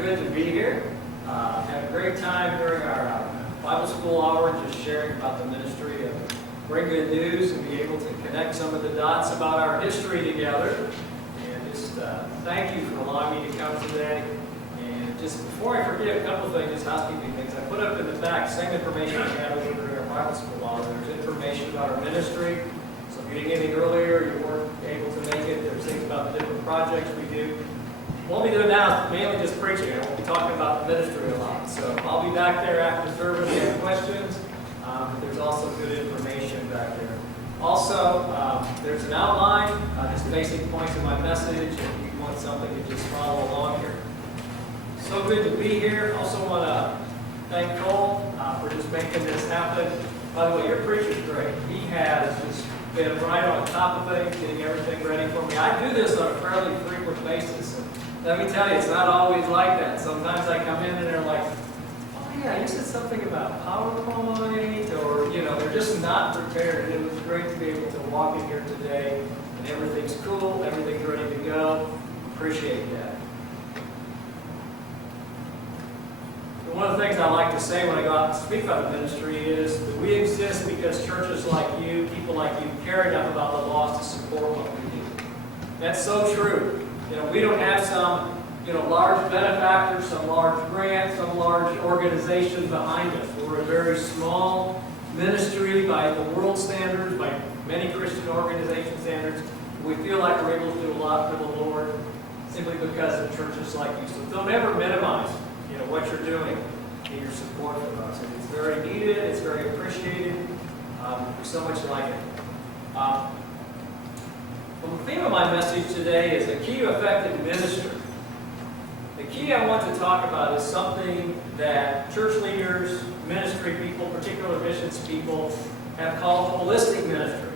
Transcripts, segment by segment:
good to be here. Had a great time during our Bible school hour just sharing about the ministry of Bring Good News and be able to connect some of the dots about our history together. And just thank you for allowing me to come today. And just before I forget, a couple of things, just housekeeping things. I put up in the back same information we had over during our Bible school hour. There's information about our ministry. So if you didn't get any earlier, you weren't able to make it, there's things about the different projects we do. What we'll be doing now is mainly just preaching. I won't be talking about the ministry a lot. So I'll be back there after service if you have questions. But there's also good information back there. Also, there's an outline, just basic points of my message, if you want something to just follow along here. So good to be here. Also want to thank Cole for just making this happen. By the way, your preacher's great. He has just been right on top of things, getting everything ready for me. I do this on a fairly frequent basis. And let me tell you, it's not always like that. Sometimes I come in and they're like, oh yeah, you said something about PowerPoint, or, you know, they're just not prepared. And it was great to be able to walk in here today, and everything's cool, everything's ready to go. Appreciate that. And one of the things I like to say when I go out and speak about the ministry is that we exist because churches like you, people like you, care enough about the lost to support what we do. That's so true. You know, we don't have some, large benefactor, some large grant, some large organization behind us. We're a very small ministry by the world standards, by many Christian organization standards. We feel like we're able to do a lot for the Lord simply because of churches like you. So don't ever minimize, what you're doing and your support from us. And it's very needed. It's very appreciated. We so much like it. Well, the theme of my message today is the key to effective ministry. The key I want to talk about is something that church leaders, ministry people, particular missions people have called holistic ministry.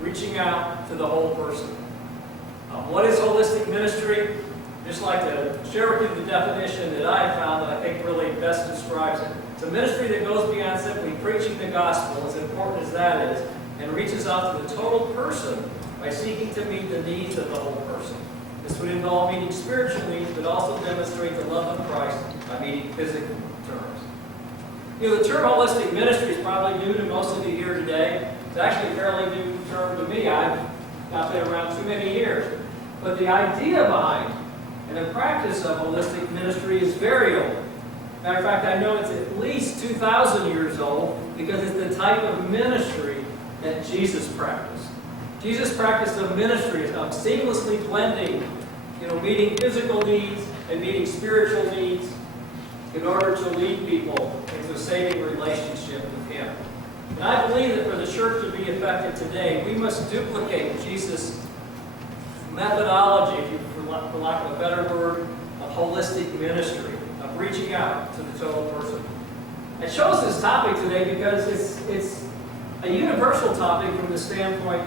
Reaching out to the whole person. What is holistic ministry? I'd just like to share with you the definition that I found that I think really best describes it. It's a ministry that goes beyond simply preaching the gospel, as important as that is, and reaches out to the total person by seeking to meet the needs of the whole person. This would involve meeting spiritual needs, but also demonstrate the love of Christ by meeting physical terms. The term holistic ministry is probably new to most of you here today. It's actually a fairly new term to me. I've not been around too many years. But the idea behind and the practice of holistic ministry is very old. Matter of fact, I know it's at least 2,000 years old because it's the type of ministry that Jesus practiced. Jesus' practice of ministry is of seamlessly blending, meeting physical needs and meeting spiritual needs in order to lead people into a saving relationship with Him. And I believe that for the church to be effective today, we must duplicate Jesus' methodology, for lack of a better word, of holistic ministry, of reaching out to the total person. I chose this topic today because it's a universal topic from the standpoint,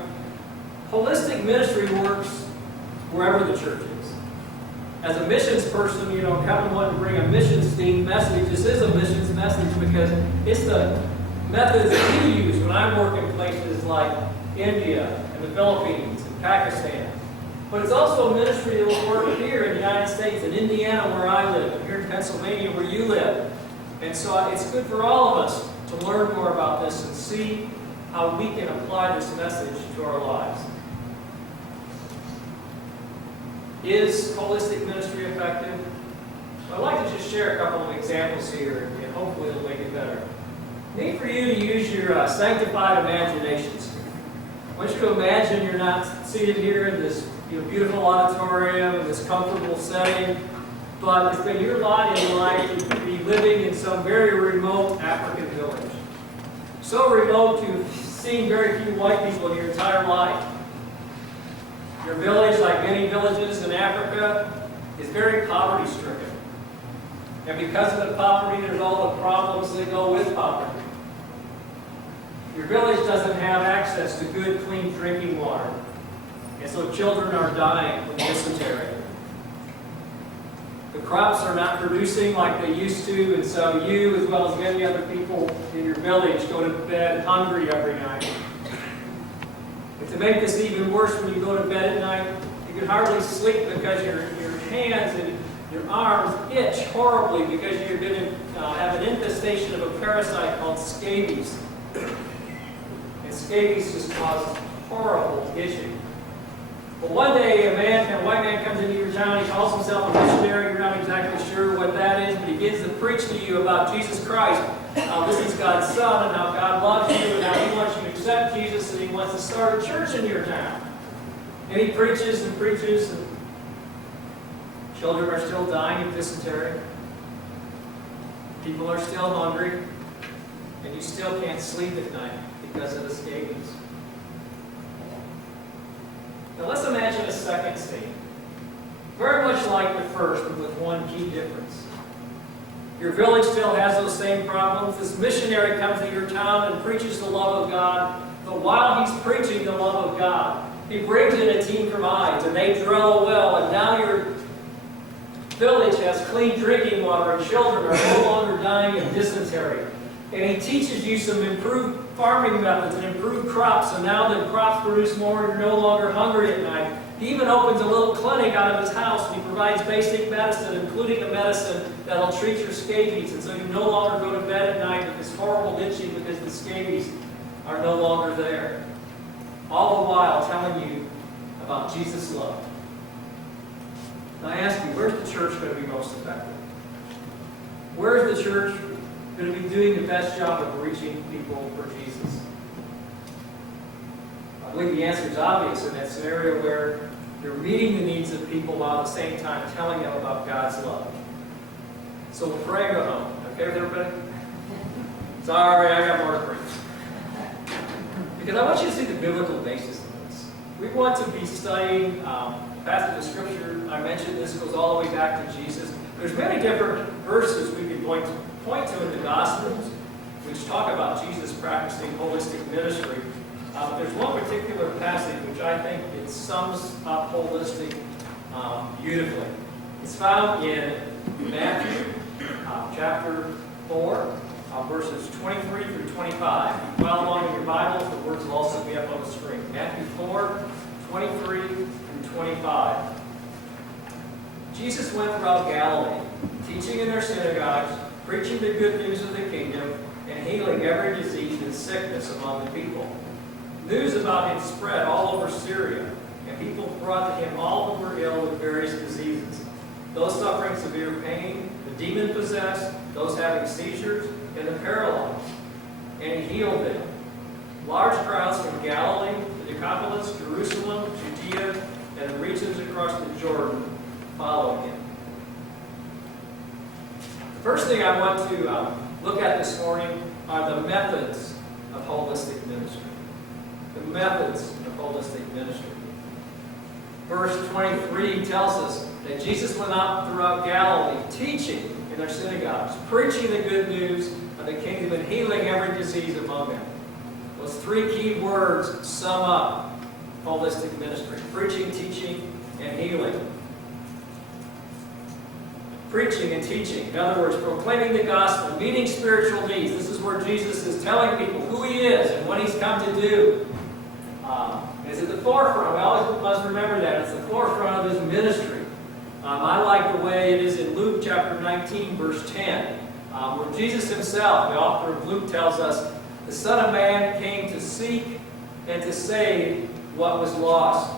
holistic ministry works wherever the church is. As a missions person, Kevin wanted to bring a missions-themed message. This is a missions message because it's the methods that we use when I'm working in places like India and the Philippines and Pakistan. But it's also a ministry that will work here in the United States, in Indiana where I live, and here in Pennsylvania where you live. And so it's good for all of us to learn more about this and see how we can apply this message to our lives. Is holistic ministry effective? I'd like to just share a couple of examples here, and hopefully it'll make it better. I need for you to use your sanctified imaginations. I want you to imagine you're not seated here in this beautiful auditorium, in this comfortable setting, but it's been your lot in life to be living in some very remote African village. So remote you've seen very few white people in your entire life. Your village, like many villages in Africa, is very poverty-stricken. And because of the poverty, there's all the problems that go with poverty. Your village doesn't have access to good, clean drinking water. And so children are dying from dysentery. The crops are not producing like they used to, and so you, as well as many other people in your village, go to bed hungry every night. And to make this even worse, when you go to bed at night, you can hardly sleep because your hands and Your arms itch horribly because you're going to have an infestation of a parasite called scabies. And scabies just cause horrible itching. Well, one day a white man comes into your town, he calls himself a missionary, you're not exactly sure what that is, but he begins to preach to you about Jesus Christ. This is God's Son, and how God loves you, and how He wants you to accept Jesus, and He wants to start a church in your town. And he preaches and preaches, and children are still dying of dysentery. People are still hungry, and you still can't sleep at night because of the scabies. Now let's imagine a second scene. Very much like the first, but with one key difference. Your village still has those same problems. This missionary comes to your town and preaches the love of God. But while he's preaching the love of God, he brings in a team from Ides, and they drill a well, and now your village has clean drinking water, and children are no longer dying of dysentery. And he teaches you some improved farming methods and improved crops, and now the crops produce more, and you're no longer hungry at night. He even opens a little clinic out of his house, and he provides basic medicine, including a medicine that'll treat your scabies, and so you no longer go to bed at night with this horrible itching because the scabies are no longer there. All the while telling you about Jesus' love. Now I ask you, where's the church going to be most effective? Where's the church going to be doing the best job of reaching people for Jesus? I believe the answer is obvious in that scenario where you're meeting the needs of people while at the same time telling them about God's love. So we'll pray and go home. Okay with everybody? Sorry, I got more to preach. Because I want you to see the biblical basis of this. We want to be studying passage of Scripture. I mentioned this goes all the way back to Jesus. There's many different verses we could point to in the Gospels which talk about Jesus practicing holistic ministry. But there's one particular passage which I think it sums up holistic beautifully. It's found in Matthew chapter 4, verses 23 through 25. If you follow along in your Bibles, the words will also be up on the screen. Matthew 4, 23 through 25. Jesus went throughout Galilee, teaching in their synagogues, preaching the good news of the kingdom, and healing every disease and sickness among the people. News about him spread all over Syria, and people brought to him all who were ill with various diseases, those suffering severe pain, the demon-possessed, those having seizures, and the paralyzed. And he healed them. Large crowds from Galilee, the Decapolis, Jerusalem, Judea, and the regions across the Jordan followed him. The first thing I want to look at this morning are the methods of holistic ministry. The methods of holistic ministry. Verse 23 tells us that Jesus went out throughout Galilee, teaching in their synagogues, preaching the good news of the kingdom and healing every disease among them. Those three key words sum up holistic ministry: preaching, teaching, and healing. Preaching and teaching. In other words, proclaiming the gospel, meeting spiritual needs. This is where Jesus is telling people who he is and what he's come to do. It's at the forefront. We always must remember that. It's the forefront of his ministry. I like the way it is in Luke chapter 19, verse 10, where Jesus himself, the author of Luke, tells us, the Son of Man came to seek and to save what was lost.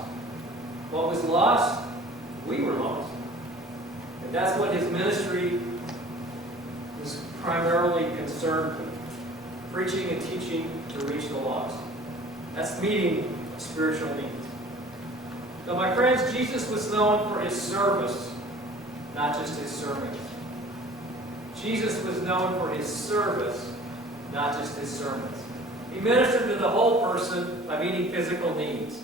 What was lost? We were lost. And that's what his ministry was primarily concerned with. Preaching and teaching to reach the lost. That's meeting spiritual needs. So my friends, Jesus was known for his service, not just his sermons. Jesus was known for his service, not just his sermons. He ministered to the whole person by meeting physical needs.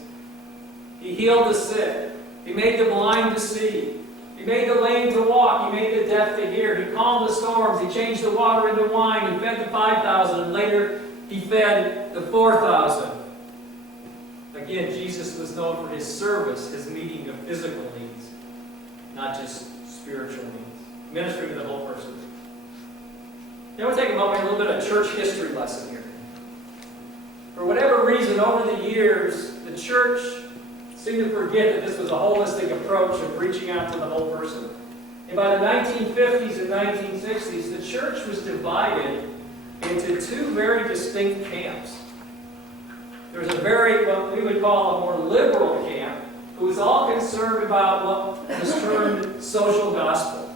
He healed the sick. He made the blind to see. He made the lame to walk. He made the deaf to hear. He calmed the storms. He changed the water into wine. He fed the 5,000, and later he fed the 4,000. Again, Jesus was known for his service, his meeting of physical needs, not just spiritual needs. Ministering to the whole person. Now we'll take a moment, a little bit of church history lesson here. For whatever reason, over the years, the church seemed to forget that this was a holistic approach of reaching out to the whole person. And by the 1950s and 1960s, the church was divided into two very distinct camps. There was a very, what we would call a more liberal camp, who was all concerned about what was termed social gospel.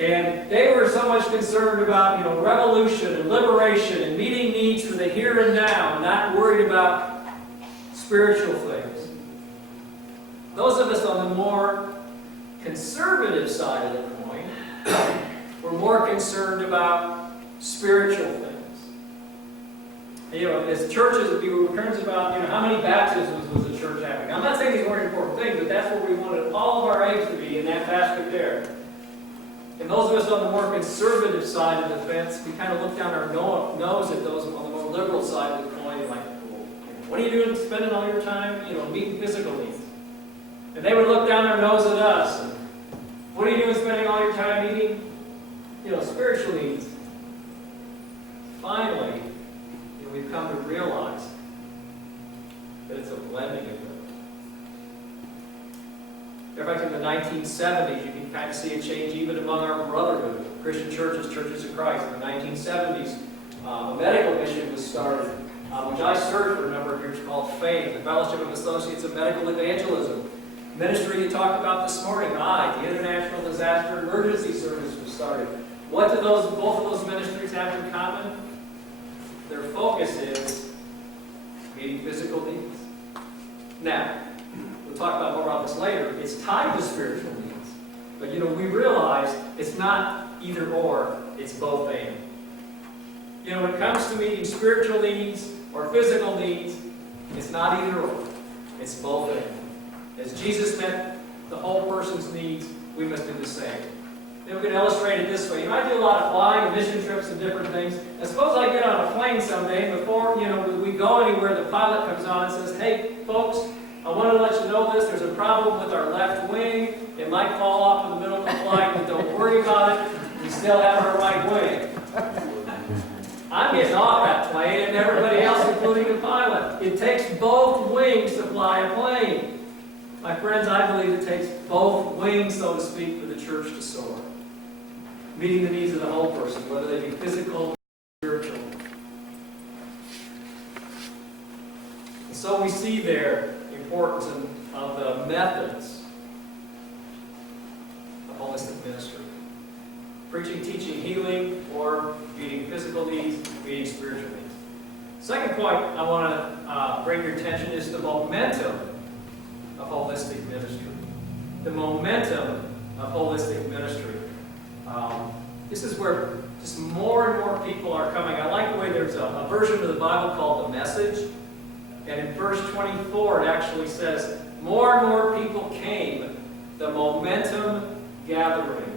And they were so much concerned about, revolution and liberation and meeting needs for the here and now, and not worried about spiritual things. Those of us on the more conservative side of the coin were more concerned about spiritual things. As churches, we were concerned about, how many baptisms was the church having. I'm not saying these weren't important things, but that's where we wanted all of our eggs to be, in that basket there. And those of us on the more conservative side of the fence, we kind of look down our nose at those on the more liberal side of the coin, like, well, what are you doing spending all your time, meeting physical needs? And they would look down their nose at us, and what are you doing spending all your time meeting, spiritual needs? Finally, we've come to realize that it's a blending of them. In fact, in the 1970s, you can kind of see a change even among our brotherhood, Christian churches, Churches of Christ. In the 1970s, a medical mission was started, which I served for a number of years, called FAME, the Fellowship of Associates of Medical Evangelism. Ministry you talked about this morning, the International Disaster Emergency Service was started. What do both of those ministries have in common? Their focus is meeting physical needs. Now, we'll talk more about this later. It's tied to spiritual needs. But we realize it's not either or, it's both and. When it comes to meeting spiritual needs or physical needs, it's not either or, it's both and. As Jesus met the whole person's needs, we must do the same. Then we can illustrate it this way. I do a lot of flying and mission trips and different things. And suppose I get on a plane someday, and before we go anywhere, the pilot comes on and says, "Hey, folks, I want to let you know this. There's a problem with our left wing. It might fall off in the middle of the flight, but don't worry about it. We still have our right wing." I'm getting off that plane, and everybody else, including the pilot. It takes both wings to fly a plane. My friends, I believe it takes both wings, so to speak, for the church to soar. Meeting the needs of the whole person, whether they be physical or spiritual. And so we see there the importance of the methods of holistic ministry. Preaching, teaching, healing, or meeting physical needs, meeting spiritual needs. Second point I want to bring your attention is the momentum of holistic ministry. The momentum of holistic ministry. This is where just more and more people are coming. I like the way there's a version of the Bible called The Message. And in verse 24 it actually says, more and more people came, the momentum gathering.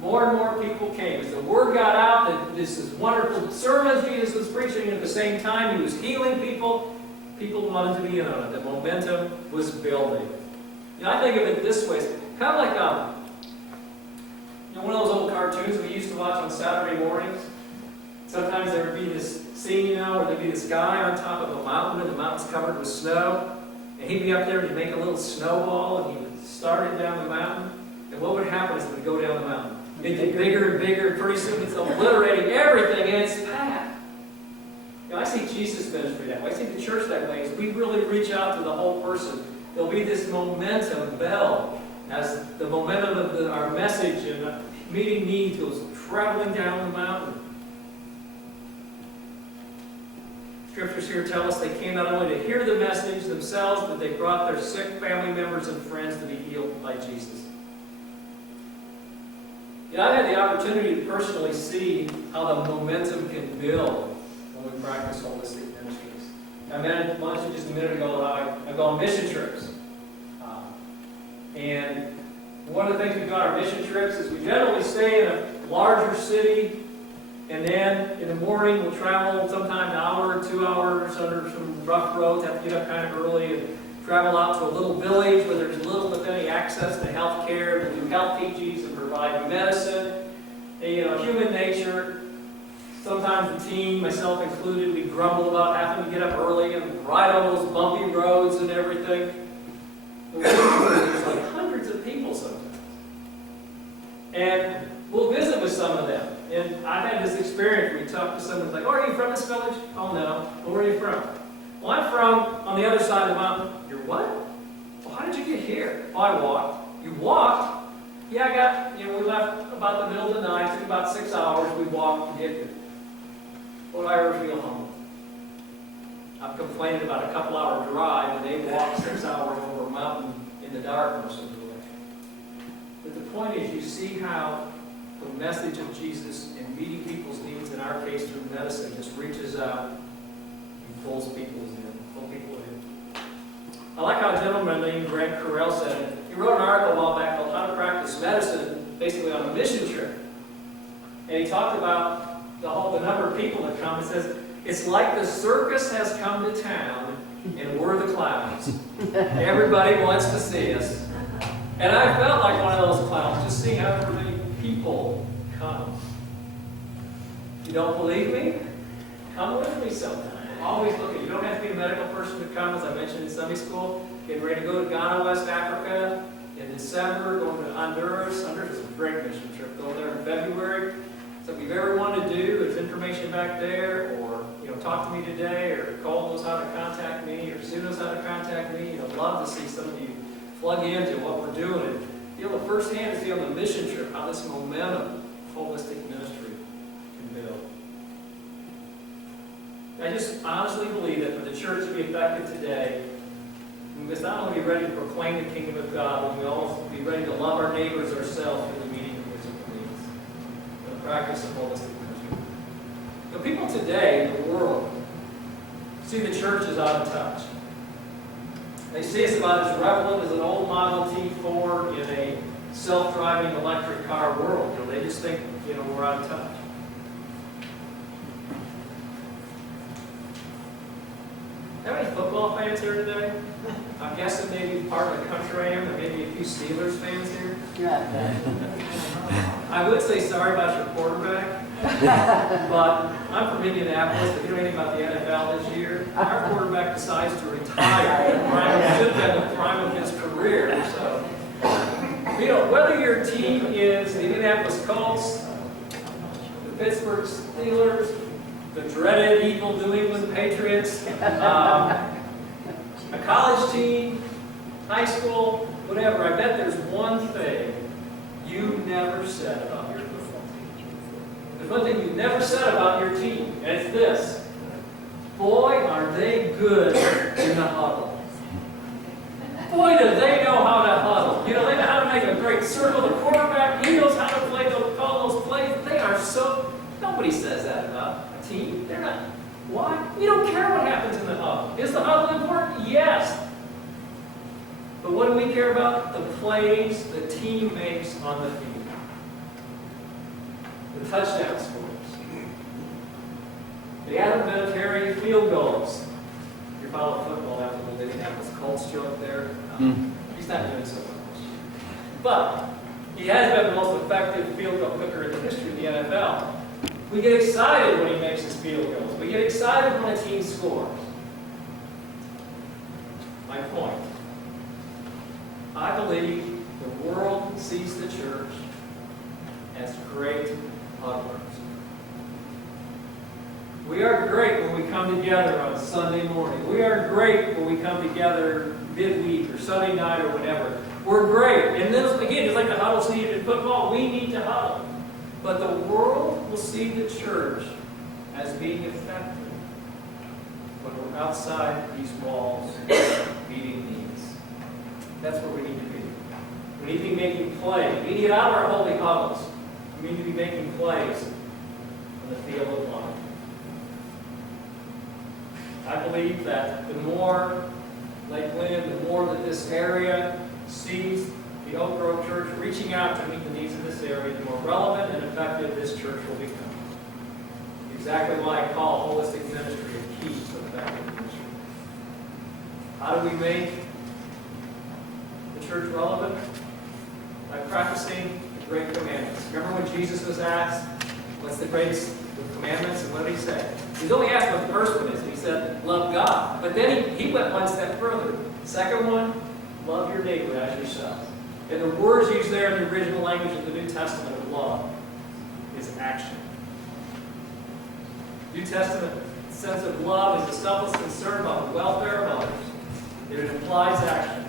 More and more people came. As the word got out that this is wonderful sermons Jesus was preaching, and at the same time he was healing people, people wanted to be in on it. The momentum was building. I think of it this way. It's kind of like one of those old cartoons we used to watch on Saturday mornings. Sometimes there would be this scene, where there'd be this guy on top of a mountain, and the mountain's covered with snow. And he'd be up there and he'd make a little snowball, and he would start it down the mountain. And what would happen is it would go down the mountain. It'd get bigger and bigger, and pretty soon it's obliterating everything in its path. I see Jesus ministry that way. I see the church that way. As we really reach out to the whole person, there'll be this momentum bell as the momentum of our message and meeting needs goes traveling down the mountain. Scriptures here tell us they came not only to hear the message themselves, but they brought their sick family members and friends to be healed by Jesus. I've had the opportunity to personally see how the momentum can build when we practice holistic ministries. I mentioned just a minute ago how I go on mission trips. And one of the things we do on our mission trips is we generally stay in a larger city, and then in the morning we'll travel sometime an hour or 2 hours under some rough roads, have to get up kind of early, and travel out to a little village where there's little, if any, access to health care, and do health teachings and provide medicine, and, human nature. Sometimes the team, myself included, we grumble about having to get up early and ride on those bumpy roads and everything. There's like hundreds of And I've had this experience where you talk to someone like, oh, are you from this village? Oh, no. Well, where are you from? Well, I'm from on the other side of the mountain. You're what? Well, how did you get here? Oh, I walked. You walked? Yeah, we left about the middle of the night. It took about 6 hours. We walked to get here. Well, I ever feel humble. I've complained about a couple-hour drive, and they walked 6 hours over a mountain in the dark most of the way. But the point is, you see how the message of Jesus and meeting people's needs, in our case through medicine, just reaches out and pulls people in. I like how a gentleman named Grant Carell said it. He wrote an article a while back called How to Practice Medicine, basically on a mission trip. And he talked about the number of people that come. It says, it's like the circus has come to town and we're the clowns. Everybody wants to see us. And I felt like one of those clowns, just seeing how many people come. You don't believe me? Come with me sometime. Always looking. You don't have to be a medical person to come, as I mentioned in Sunday school. Getting ready to go to Ghana, West Africa in December, going to Honduras. Honduras is a great mission trip. Going there in February. So if you've ever wanted to do, there's information back there, or talk to me today, or Cole knows how to contact me, or Sue knows how to contact me. I'd love to see some of you plug into what we're doing and feel the firsthand to feel the mission trip, how this momentum of holistic ministry can build. I just honestly believe that for the church to be effective today, we must not only be ready to proclaim the kingdom of God, but we also be ready to love our neighbors ourselves through the meeting of physical needs, and the practice of holistic ministry. People today in the world see the church as out of touch. They see us about as relevant as an old Model T Ford in a self-driving electric car world. They just think, we're out of touch. Have any football fans here today? I'm guessing maybe part of the country I am, and maybe a few Steelers fans here. I would say sorry about your quarterback, but I'm from Indianapolis. If you know anything about the NFL this year, our quarterback decides to retire. Should have been the prime of his career. So, whether your team is the Indianapolis Colts, the Pittsburgh Steelers, the dreaded evil New England Patriots, a college team, high school, whatever, I bet there's one thing you never said about your football team. There's one thing you never said about your team, and it's this. Boy, are they good in the huddle. Boy, do they know how to huddle. They know how to make a great circle. The quarterback, he knows how to call those plays. They are so... Nobody says that about a team. They're not. Why? You don't care what happens in the huddle. Is the huddle important? Yes. But what do we care about? The plays the team makes on the field. The touchdown scores. The adversary field goals. If you follow football after the Indianapolis Colts joke there, he's not doing so much. But he has been the most effective field goal kicker in the history of the NFL. We get excited when he makes his field goals. We get excited when a team scores. My point. I believe the world sees the church as great huddlers. We are great when we come together on Sunday morning. We are great when we come together midweek or Sunday night or whatever. We're great. And then, again, just like the huddle's needed in football, we need to huddle. But the world will see the church as being effective when we're outside these walls meeting needs. That's where we need to be. We need to be making plays. We need to get out of our holy huddles. We need to be making plays on the field of life. I believe that the more Lake Lynn, the more that this area sees the Oak Grove Church reaching out to meet the needs of this area, the more relevant and effective this church will become. Exactly why I call holistic ministry a key to effective ministry. How do we make the church relevant? By practicing the great commandments. Remember when Jesus was asked, what's the greatest commandments, and what did he say? He's only asked what the first one is. He said, love God. But then he went one step further. Second one, love your neighbor as yourself. And the words used there in the original language of the New Testament of love is action. New Testament sense of love is a selfless concern about the welfare of others. It implies action.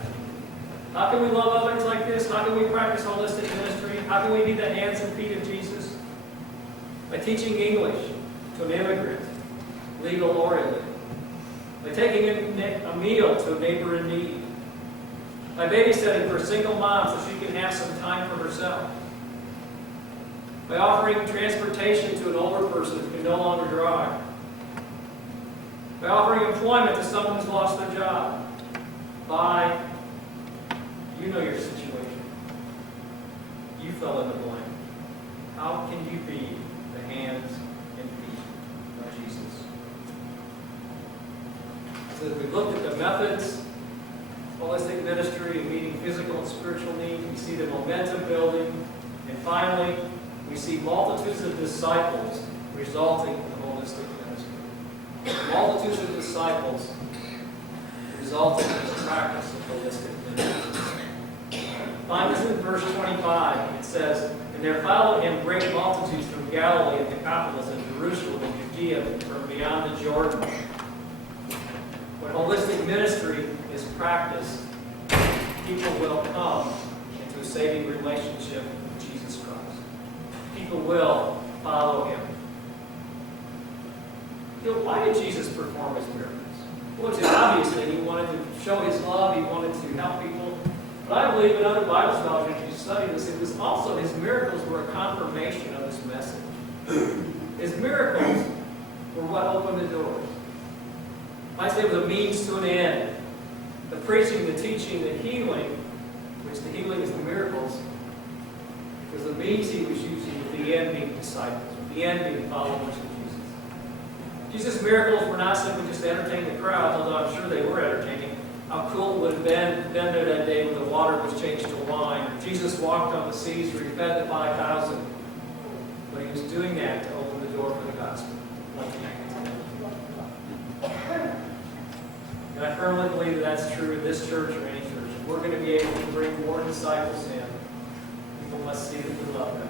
How can we love others like this? How can we practice holistic ministry? How can we be the hands and feet of Jesus? By teaching English to an immigrant, legal or illegal. By taking a meal to a neighbor in need. By babysitting for a single mom so she can have some time for herself. By offering transportation to an older person who can no longer drive. By offering employment to someone who's lost their job. By, you know your situation. You fill in the blank. How can you be the hands and feet of Jesus? So as we looked at the methods, holistic ministry, and meeting physical and spiritual needs, we see the momentum building, and finally, we see multitudes of disciples resulting in holistic ministry. Multitudes of disciples resulting in the practice of holistic ministry. Find this in verse 25. It says, "And there followed him great multitudes from Galilee and Decapolis and Jerusalem and Judea and from beyond the Jordan." When holistic ministry is practiced, people will come into a saving relationship with Jesus Christ. People will follow him. You know, why did Jesus perform his miracles? Well, it's obviously he wanted to show his love, he wanted to help people. But I believe in other Bible scholars, if you study this, it was also his miracles were a confirmation of his message. His miracles were what opened the doors. I say it was a means to an end. The preaching, the teaching, the healing, which the healing is the miracles, was the means he was using with the end being disciples, with the end being followers of Jesus. Jesus' miracles were not simply just to entertain the crowd, although I'm sure they were entertaining. How cool it would have been there that day when the water was changed to wine. Jesus walked on the seas where he fed the 5,000. But he was doing that to open the door for the gospel. And I firmly believe that that's true in this church or any church. If we're going to be able to bring more disciples in, people must see that we love them.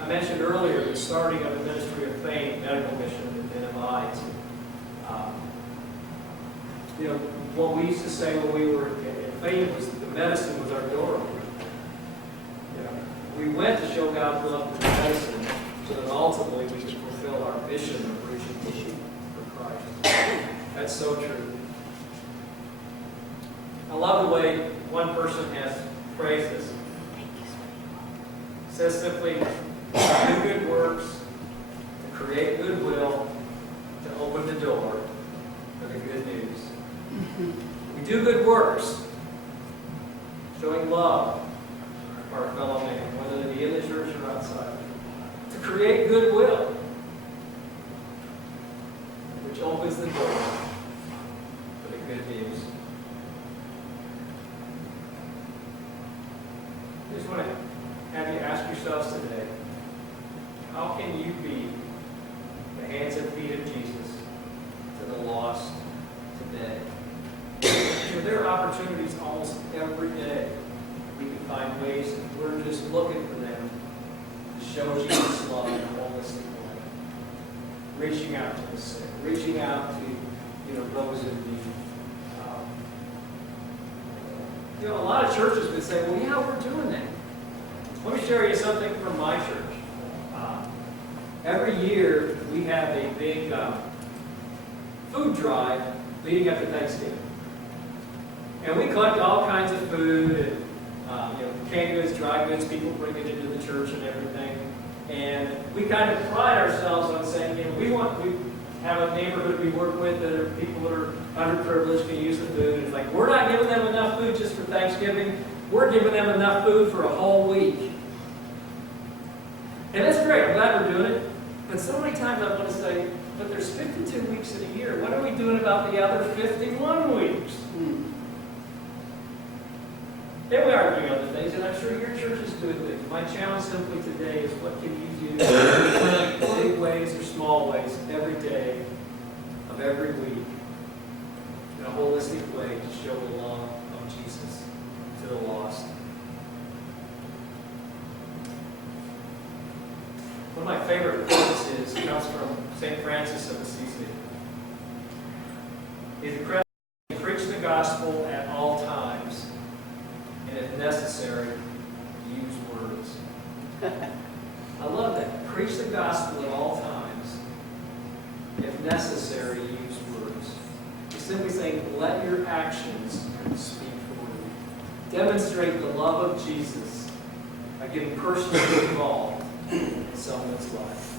I mentioned earlier the starting of the Ministry of Faith medical mission in Abides. You know, what we used to say when we were in Faith was that the medicine was our door. You know, we went to show God's love through medicine so that ultimately we could fulfill our mission of reaching people for Christ. That's so true. I love the way one person has phrased this. It says simply, do good works, to create goodwill, to open the door for the good news. We do good works, showing love for our fellow man, whether they be in the church or outside. To create goodwill, which opens the door for the good news. I just want to have you ask yourselves today, how can you be the hands and feet of Jesus to the lost today? There are opportunities almost every day. We can find ways that we're just looking for them to show Jesus' love in a holistic way. Reaching out to the sick, reaching out to those in need. A lot of churches would say, well, yeah, we're doing that. Let me share you something from my church. Every year we have a big food drive leading up to Thanksgiving. And we collect all kinds of food and canned goods, dry goods, people bring it into the church and everything. And we kind of pride ourselves on saying, we have a neighborhood we work with that are people that are underprivileged can use the food. It's like, we're not giving them enough food just for Thanksgiving. We're giving them enough food for a whole week. And that's great. I'm glad we're doing it. But so many times I want to say, but there's 52 weeks in a year. What are we doing about the other 51 weeks? And we are doing other things, and I'm sure your church is doing things. My challenge simply today is what can you do in big ways or small ways every day of every week in a holistic way to show the love of Jesus to the lost. One of my favorite quotes comes from St. Francis of Assisi. He's a preach the gospel at all times, and if necessary, use words. I love that. Preach the gospel at all times, if necessary, use words. He's simply saying, let your actions speak for you. Demonstrate the love of Jesus by getting personally involved in someone's life.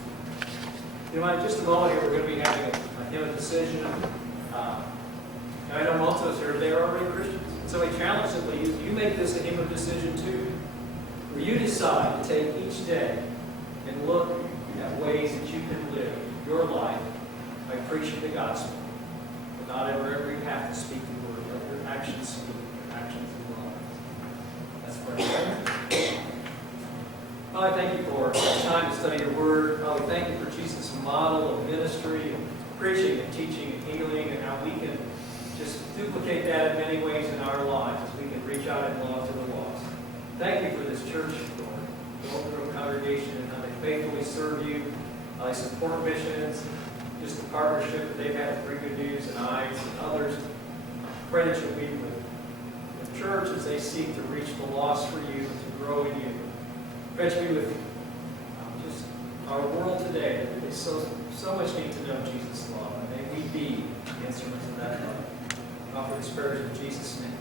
You know, in just a moment here, we're going to be having a hymn of decision. I know most of us here, they are already Christians. So we challenge simply, you make this a hymn of decision too, where you decide to take each day and look at ways that you can live your life by preaching the gospel, without ever you have to speak the word. Let your actions speak, your actions in love. That's prayer. Father, thank you for this time to study your word. Father, thank you for Jesus' model of ministry and preaching and teaching and healing, and how we can just duplicate that in many ways in our lives as we can reach out in love to the lost. Thank you for this church, Lord, the Wolford congregation, and how they faithfully serve you, how they support missions, just the partnership that they've had with Bring Good News and ICE and others. Pray that you'll be with the church as they seek to reach the lost for you and to grow in you. Pray that you'll be with just our world today. They so much need to know Jesus' love, and may we be instruments of that love. Offer this prayer in Jesus' name.